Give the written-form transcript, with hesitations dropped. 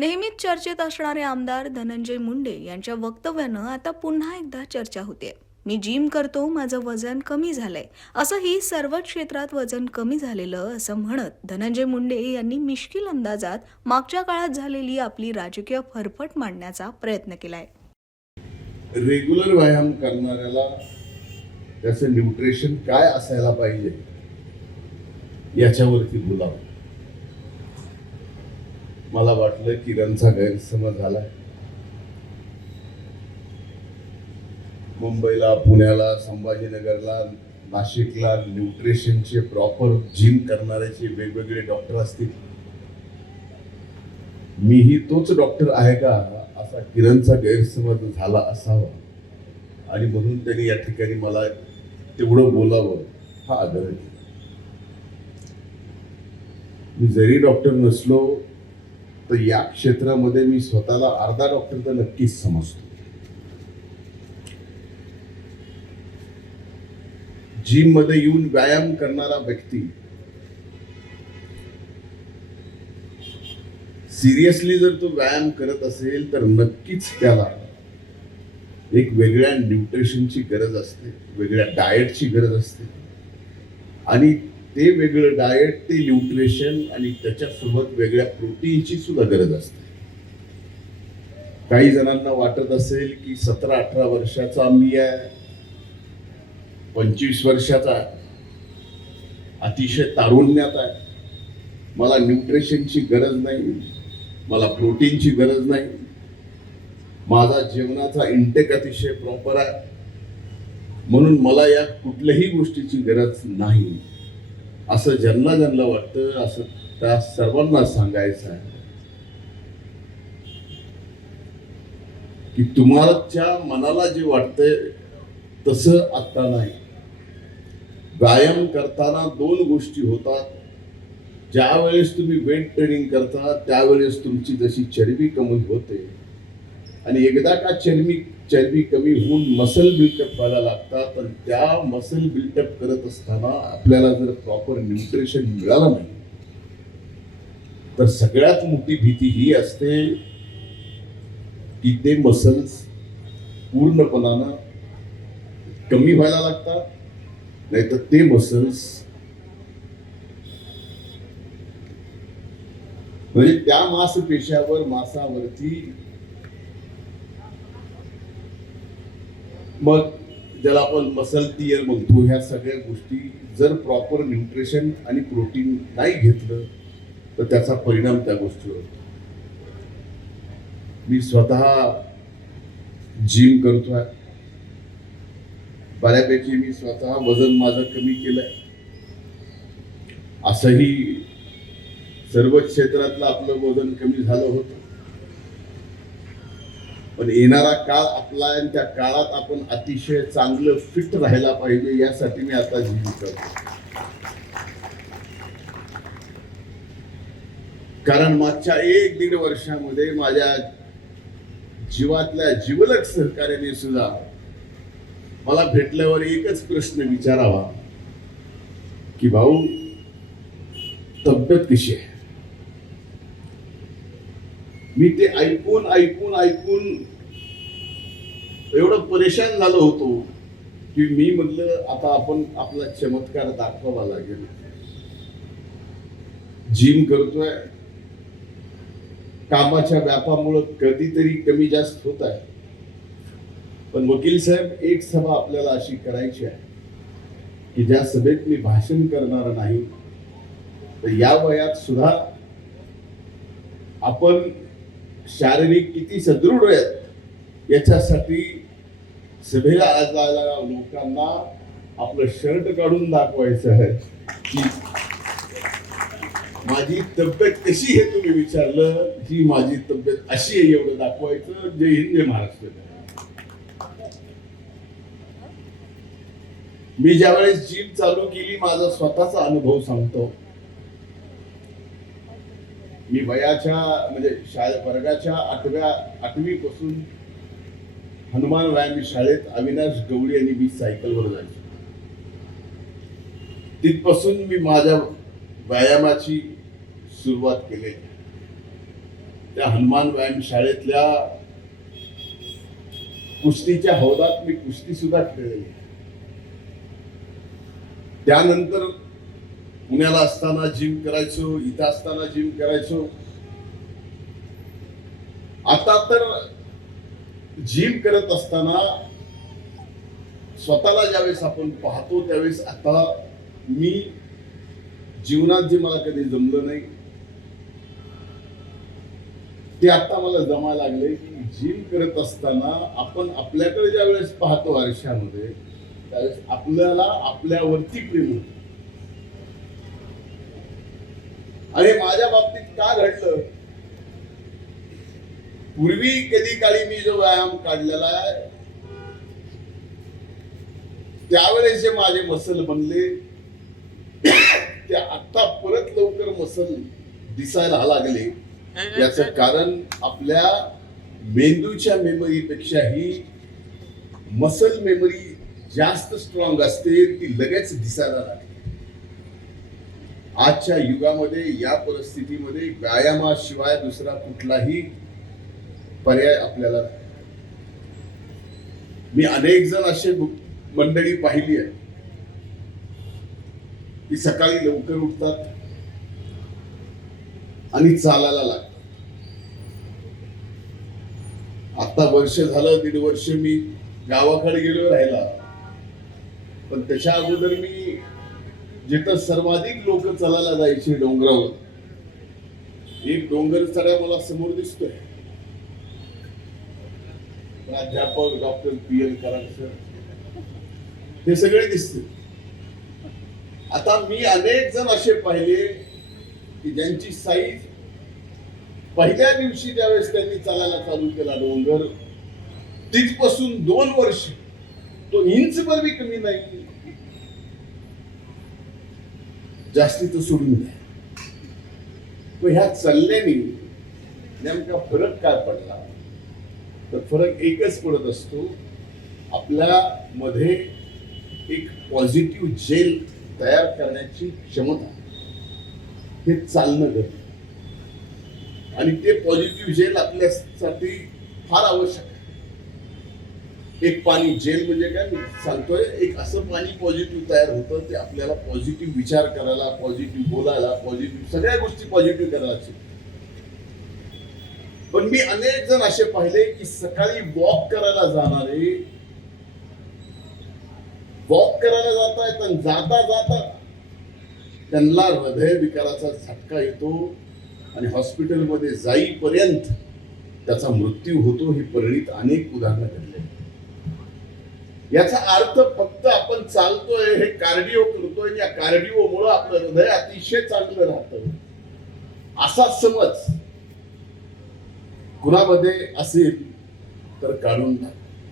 नेहमीच चर्चेत असणारे आमदार धनंजय मुंडे यांच्या वक्तव्यानं आता पुन्हा एकदा चर्चा होते. मी जिम करतो, माझं वजन कमी झालंय, असंही सर्वच क्षेत्रात वजन कमी झालेलं असं म्हणत धनंजय मुंडे यांनी मिश्किल अंदाजात मागच्या काळात झालेली आपली राजकीय फरफट मांडण्याचा प्रयत्न केलाय. रेग्युलर व्यायाम करणाऱ्याला त्याचं न्यूट्रिशन काय असायला पाहिजे याच्यावरती बोलावं. मला वाटलं किरणचा गैरसमज झालाय. मुंबईला, पुण्याला, संभाजीनगरला, नाशिकला न्यूट्रिशनचे प्रॉपर जिम करणाऱ्याचे वेगवेगळे डॉक्टर असतील. मीही तोच डॉक्टर आहे का असा किरणचा गैरसमज झाला असावा आणि म्हणून त्यांनी या ठिकाणी मला तेवढं बोलावं हा आग्रह केला. मी जरी डॉक्टर नसलो तर या क्षेत्रामध्ये मी स्वतःला अर्धा डॉक्टर तर नक्कीच समजतो. जिम मध्ये येऊन व्यायाम करणारा व्यक्ती सिरियसली जर तो व्यायाम करत असेल तर नक्कीच त्याला एक वेगळ्या न्यूट्रिशनची गरज असते, वेगळ्या डाएटची गरज असते आणि ते वेगळं डाएट, ते न्यूट्रिशन आणि त्याच्यासोबत वेगळ्या प्रोटीनची सुद्धा गरज असते. काही जणांना वाटत असेल की 17-18 वर्षाचा मी आहे, 25 वर्षाचा आहे, अतिशय तारुण्यात आहे, मला न्यूट्रिशनची गरज नाही, मला प्रोटीनची गरज नाही, माझा जेवणाचा इंटेक अतिशय प्रॉपर आहे, म्हणून मला या कुठल्याही गोष्टीची गरज नाही, असं ज्यांना ज्यांना वाटतं असं त्या सर्वांना सांगायचं आहे की तुम्हाला मनाला जे वाटतंय तसं आता नाही. व्यायाम करताना 2 गोष्टी होतात. ज्या वेळेस तुम्ही वेट ट्रेनिंग करता त्यावेळेस तुमची जशी चरबी कमी होते आणि एकदा का चरबी कमी होऊन मसल बिल्टअप व्हायला लागतात, तर त्या मसल बिल्टअप करत असताना आपल्याला जर प्रॉपर न्यूट्रिशन मिळालं नाही तर सगळ्यात मोठी भीती ही असते की ते मसल्स पूर्णपणानं कमी व्हायला लागतात, नाहीतर ते मसल्स म्हणजे त्या मासावरती मग ज्याला आपण मसल टियर म्हणतो, ह्या सगळ्या गोष्टी जर प्रॉपर न्यूट्रिशन आणि प्रोटीन नाही घेतलं तर त्याचा परिणाम त्या गोष्टीवर होतो. मी स्वतः जिम करतोय, बऱ्यापैकी मी स्वतः वजन माझं कमी केलंय. असंही सर्व क्षेत्रातलं आपलं वजन कमी झालं होतं, पण येणारा काळ आपला आणि त्या काळात आपण अतिशय चांगलं फिट राहायला पाहिजे यासाठी मी आता जिम करतो. कारण मागच्या 1-1.5 वर्षामध्ये माझ्या जीवातल्या जिवलग सहकार्याने सुद्धा मला भेटल्यावर एकच प्रश्न विचारावा की भाऊ तब्येत कशी आहे. मी ते ऐकून एवढं परेशान झालो होतो की मी म्हटलं आता आपण आपला चमत्कार दाखवावा लागेल. जिम करतोय, कामाच्या व्यापामुळे कधीतरी कमी जास्त होत आहे, पण वकील साहेब एक सभा आपल्याला अशी करायची आहे की ज्या सभेत मी भाषण करणार नाही, तर या वयात सुद्धा आपण शारीरिक किती सदृढ आहेत याच्यासाठी सभेला आलेल्या लोकांना आपलं शर्ट काढून दाखवायचं आहे की माझी तब्येत कशी आहे. तुम्ही विचारलं की माझी तब्येत अशी आहे एवढं दाखवायचं. जय हिंद, जय महाराष्ट्र. मी ज्यावेळेस जिम चालू केली माझा स्वतःचा अनुभव सांगतो. मी वयाच्या म्हणजे वर्गाच्या 8वी पासून हनुमान व्यायाम शाळेत अविनाश गवळी आणि मी सायकलवर जायचो. तिथपासून मी माझ्या व्यायामाची सुरुवात केली. त्या हनुमान व्यायाम शाळेतल्या कुस्तीच्या हौदात मी कुस्ती सुद्धा खेळलेली आहे. त्यानंतर पुण्याला असताना जिम करायचो, इथं असताना जिम करायचो. आता तर जिम करत असताना स्वतःला ज्यावेळेस आपण पाहतो त्यावेळेस आता मी जीवनात जे मला कधी जमलं नाही ते आता मला जमायला लागले की जिम करत असताना आपण आपल्याकडे ज्या वेळेस पाहतो आरशामध्ये त्यावेळेस आपल्याला आपल्यावरती प्रेम होतं. आणि माझ्या बाबतीत का घडलं, पूर्वी कधी काळी मी जो व्यायाम काढलेला आहे त्यावेळेस जे माझे मसल बनले ते आता परत लवकर मसल दिसायला लागले. याचं कारण आपल्या मेंदूच्या मेमरीपेक्षाही मसल मेमरी जास्त स्ट्रॉंग असते, ती लगेच दिसायला लागते. आजच्या युगामध्ये या परिस्थितीमध्ये व्यायामाशिवाय दुसरा कुठलाही पर्याय आपल्याला नाही. मी अनेक जण असे मंडळी पाहिली आहे की सकाळी लवकर उठतात आणि चालायला लागतात. आता वर्ष झालं, 1.5 वर्ष मी गावाकडे गेलो राहिला, पण त्याच्या अगोदर मी जिथं सर्वाधिक लोक चालायला जायचे डोंगरावर, एक डोंगर चढ्या मला समोर दिसतोय. प्राध्यापक डॉक्टर पी.एल. कराड हे सगळे दिसते. आता मी अनेक जण असे पाहिले की ज्यांची साईज पहिल्या दिवशी ज्यावेळेस त्यांनी चालायला चालू केला डोंगर, तिथपासून 2 वर्ष तो इंचभर बी कमी नाही, जास्तीच सोडून द्या. मग ह्या चालल्याने नेमका फरक काय पडला, तर फरक एकच पडत असतो, आपल्या मध्ये एक पॉझिटिव्ह जेल तयार करण्याची क्षमता, हे चालणं गरजेचं. आणि ते पॉझिटिव्ह जेल आपल्यासाठी फार आवश्यक आहे. एक पाणी जेल म्हणजे काय मी सांगतोय, एक असं पाणी पॉझिटिव्ह तयार होतं ते आपल्याला पॉझिटिव्ह विचार करायला, पॉझिटिव्ह बोलायला, पॉझिटिव्ह सगळ्या गोष्टी पॉझिटिव्ह करायला. पण मी अनेक जण असे पाहिले की सकाळी वॉक करायला जातायत आणि जाता जाता त्यांना हृदय विकाराचा झटका येतो आणि हॉस्पिटलमध्ये जाईपर्यंत त्याचा मृत्यू होतो. ही परिणित अनेक उदाहरणं घडले. याचा अर्थ फक्त आपण चालतोय, हे कार्डिओ करतोय, या कार्डिओमुळे आपलं हृदय अतिशय चांगलं राहतं असा समज कुणामध्ये असेल तर काढून टाका.